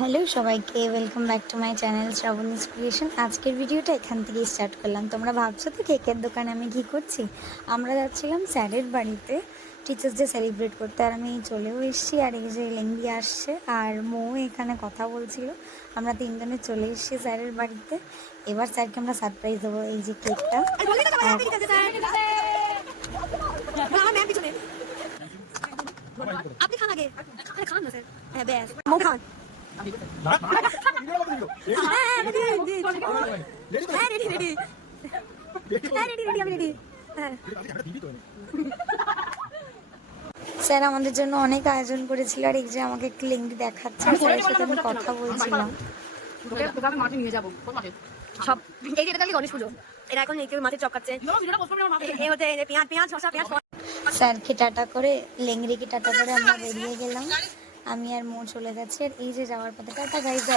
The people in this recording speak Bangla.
হ্যালো সবাইকে, welcome back to my channel Shraban inspiration. আজকের ভিডিওটা এখান থেকেই স্টার্ট করলাম। তোমরা ভাবছো তো কেকের দোকানে আমি কি করছি। আমরা যাচ্ছিলাম স্যারের বাড়িতে টিচার্স ডে সেলিব্রেট করতে, আর আমি চলেও এসেছি। আর এই যে লেঙ্গি আসছে আর মৌ এখানে কথা বলছিল। আমরা তিনজনে চলে এসেছি স্যারের বাড়িতে। এবার স্যারকে আমরা সারপ্রাইজ দেবো। এই যে কেকটা আপনি খান আগে, খান না স্যার। হ্যাঁ ব্যাস মৌ খান। স্যার আমাদের জন্য অনেক আয়োজন করেছিল। আর এই যে আমাকে একটু লিঙ্ক দেখাচ্ছে, স্যারের সাথে আমি কথা বলছিলাম। সব এই যে এটা গণেশ পুজো, এরা এখন এই মাছের চপ খাচ্ছে। এই হচ্ছে পেঁয়াজ শসা পেঁয়াজ। স্যারকে টাটা করে, লেংরিকে টাটা করে আমরা বেরিয়ে গেলাম। আমি আর মৌ চলে গেছে। আর এই যে যাওয়ার পথে টাটা গাইজ।